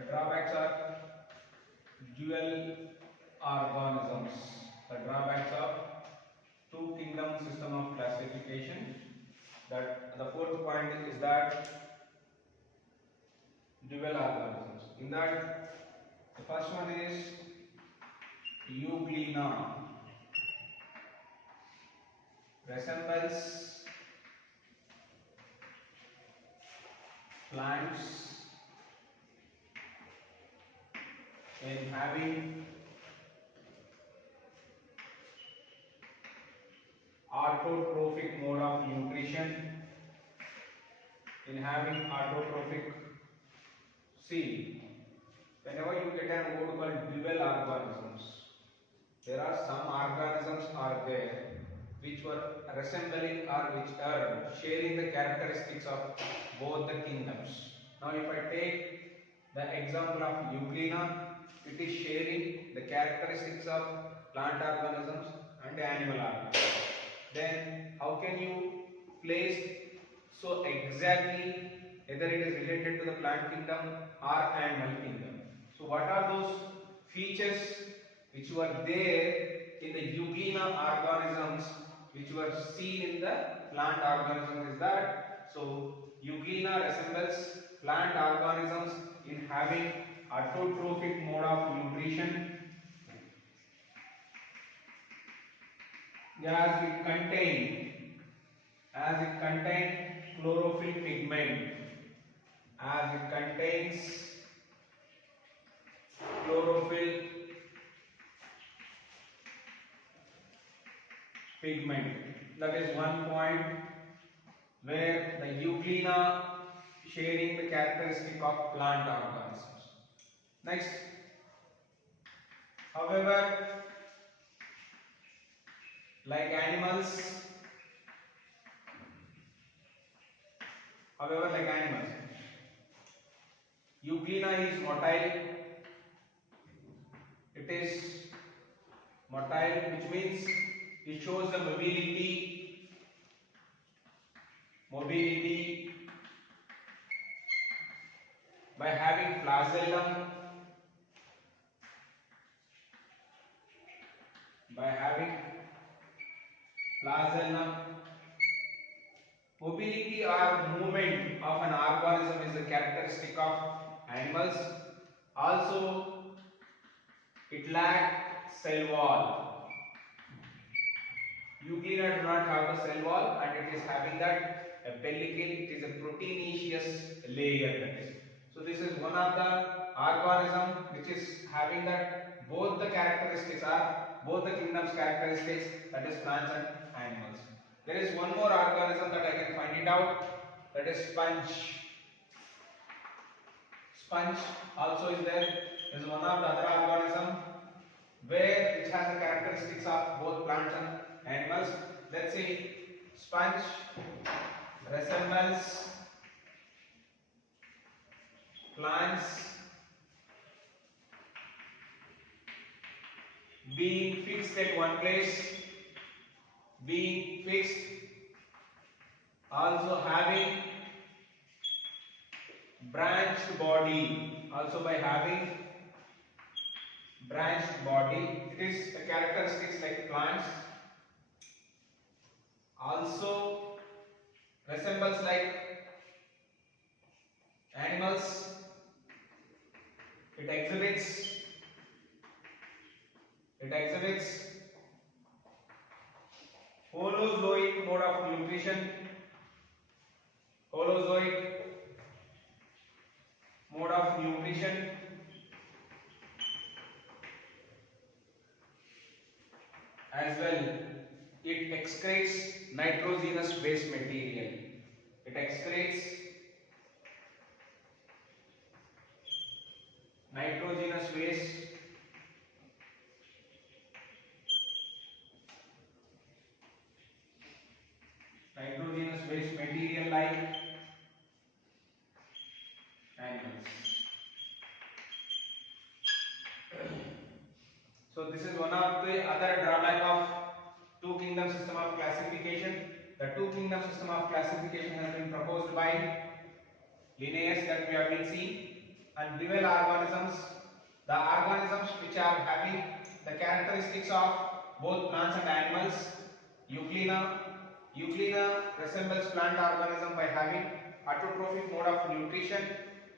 The drawbacks are dual organisms. The drawbacks of two kingdom system of classification. That the fourth point is that dual organisms. In that, the first one is Euglena, resembles plants in having autotrophic mode of nutrition, in having autotrophic. See, whenever you get an word called dual organisms, there are some organisms are there which were resembling or which are sharing the characteristics of both the kingdoms. Now if I take the example of Euglena, it is sharing the characteristics of plant organisms and animal organisms. Then how can you place so exactly whether it is related to the plant kingdom or animal kingdom? So what are those features which were there in the Euglena organisms which were seen in the plant organisms? Is that so Euglena resembles plant organisms in having autotrophic mode of nutrition, as it contains chlorophyll pigment, as it contains chlorophyll pigment. That is one point where the Euglena sharing the characteristic of plant organisms. Next, however, like animals, Euglena is motile. It is motile, which means it shows the mobility by having flagellum, mobility or movement of an organism is a characteristic of animals. Also, it lacks cell wall. Euglena do not have the cell wall, and it is having that a pellicle. It is a proteinaceous layer. That is. So this is one of the organism which is having that both the characteristics are both the kingdoms characteristics, that is plants and animals. There is one more organism that I can find it out, that is sponge. Sponge also is there. Is one of the other organism where it has the characteristics of both plants and animals. Let's see, sponge resembles plants being fixed at one place, also having branched body, it is the characteristics like plants. Also resembles like animals. It exhibits Holozoic mode of nutrition, as well. It excretes nitrogenous waste material. Nitrogenous waste material like animals. So this is one of the other drawback of two kingdom system of classification. The two kingdom system of classification has been proposed by Linnaeus that we have been seeing, And dual organisms, the organisms which are having the characteristics of both plants and animals. Euglena. Euglena resembles plant organism by having autotrophic mode of nutrition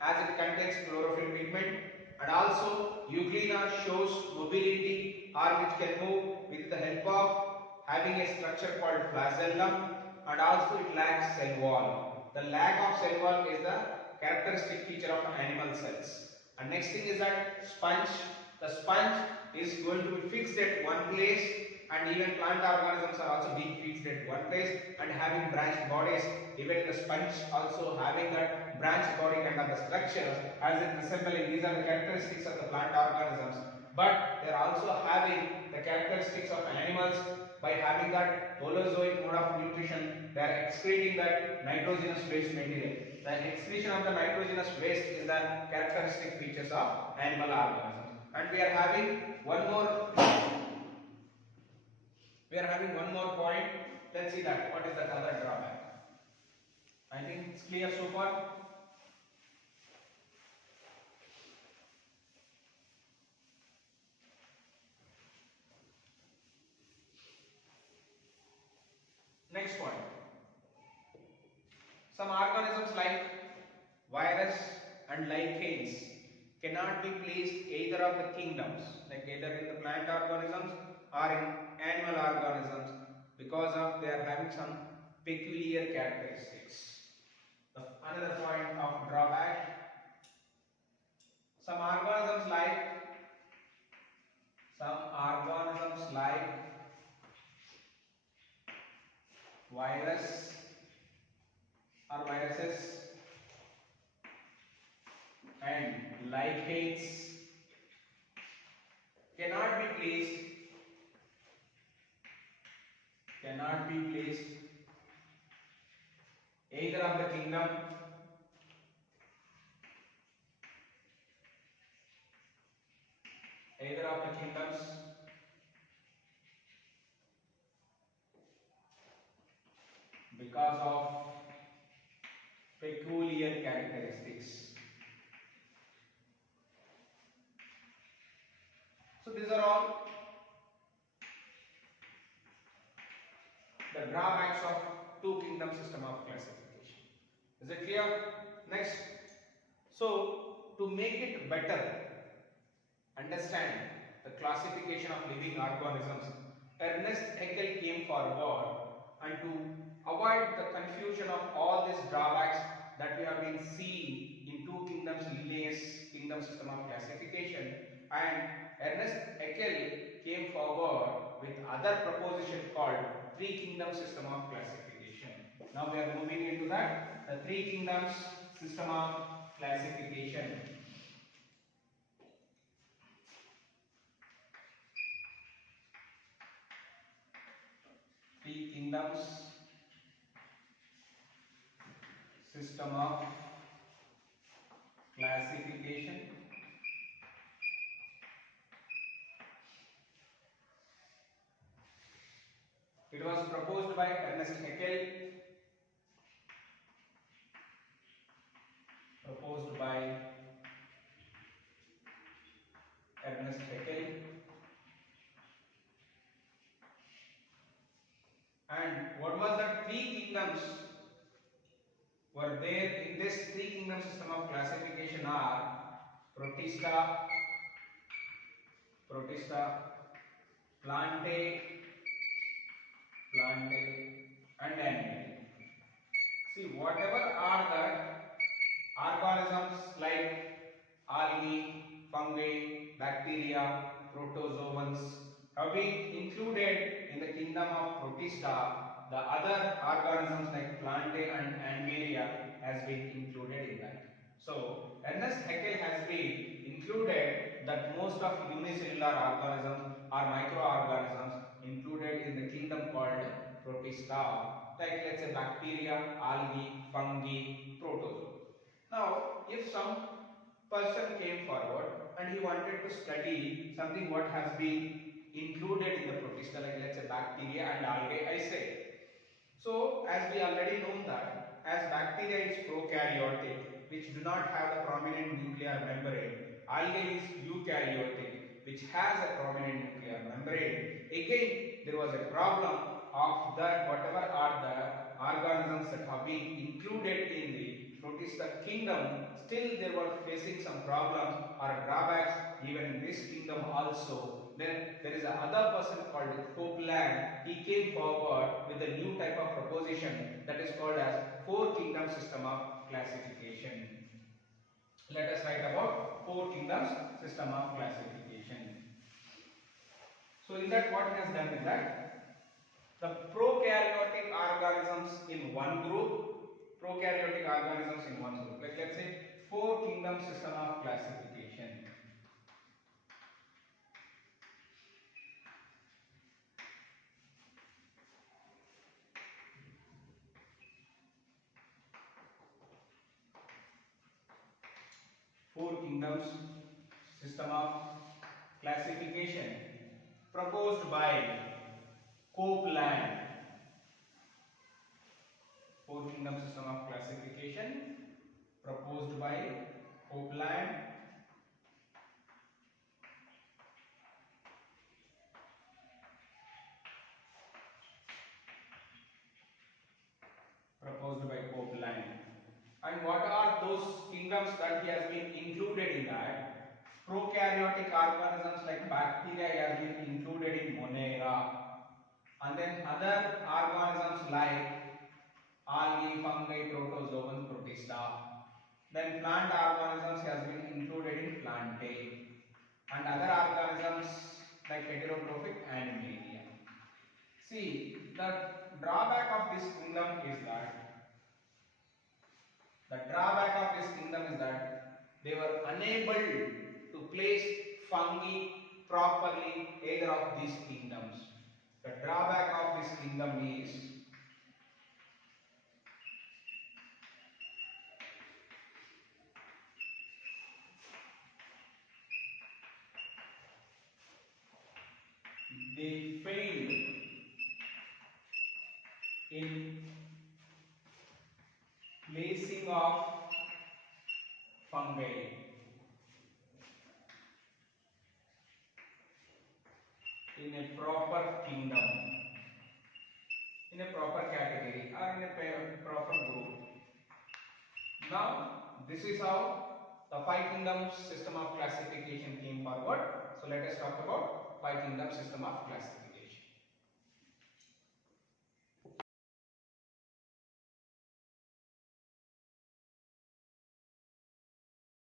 as it contains chlorophyll pigment, and also Euglena shows mobility or which can move with the help of having a structure called flagellum, and also it lacks cell wall. The lack of cell wall is the characteristic feature of animal cells. And next thing is that sponge. The sponge is going to be fixed at one place, and even plant organisms are also being fixed at one place and having branched bodies. Even the sponge also having that branched body kind of the structure as it resembling. These are the characteristics of the plant organisms. But they are also having the characteristics of animals by having that holozoic mode of nutrition. They are excreting that nitrogenous waste material. The excretion of the nitrogenous waste is the characteristic features of animal organisms. And we are having one more point. Let's see that what is that other drawback. I think it's clear so far. Next point. Some organisms like virus and lichens cannot be placed either of the kingdoms, like either in the plant organisms or in animal organisms, because of they are having some peculiar characteristics. Another point of drawback. Some organisms like virus or viruses and lichens cannot be placed either of the kingdoms because of peculiar characteristics. So these are all the drawbacks of two kingdom system of classification. Is it clear? Next, so to make it better understand the classification of living organisms, Ernest Haeckel came forward, and to avoid the confusion of all these drawbacks that we have been seeing in two kingdoms Linnaeus kingdom system of classification, and Ernest Haeckel came forward with other proposition called three kingdom system of classification. Now we are moving into that, the three kingdoms system of classification. Three kingdoms system of classification. It was proposed by Ernest Haeckel. And what was the three kingdoms were there in this three kingdom system of classification are Protista, Plantae, and Animalia. See, whatever are the organisms like algae, fungi, bacteria, protozoans have been included in the kingdom of Protista. The other organisms like Plantae and Animalia has been included in that. So Ernest Haeckel has been included that most of unicellular organisms or microorganisms included in the kingdom called Protista, like let's say bacteria, algae, fungi, protozoa. Now, if some person came forward and he wanted to study something what has been included in the Protista, like let's say bacteria and algae, I say. So, as we already know that as bacteria is prokaryotic, which do not have the prominent nuclear membrane. Algae is eukaryotic, which has a prominent nuclear membrane. Again, there was a problem of that whatever are the organisms that have been included in the Protista kingdom, still they were facing some problems or drawbacks even in this kingdom also. Then there is another person called Copeland. He came forward with a new type of proposition that is called as four kingdom system of classification. Let us write about four kingdoms system of classification. So in that what he has done is that the prokaryotic organisms in one group, like let's say four kingdom system of classification. Four kingdoms system of classification proposed by Copeland. Four kingdom system of classification proposed by Copeland. And what are those kingdoms that he has been included in that? Prokaryotic organisms like bacteria has been included in Monera. And then other organisms like algae, fungi, protozoans, protista. Then plant organisms has been included in Plantae. And other organisms like heterotrophic Animalia. See, the drawback of this kingdom is that they were unable to place fungi properly either of these kingdoms. The drawback of this kingdom is they failed in placing of fungi in a proper kingdom, in a proper category or in a proper group. Now this is how the five kingdoms system of classification came forward. So let us talk about five kingdom system of classification.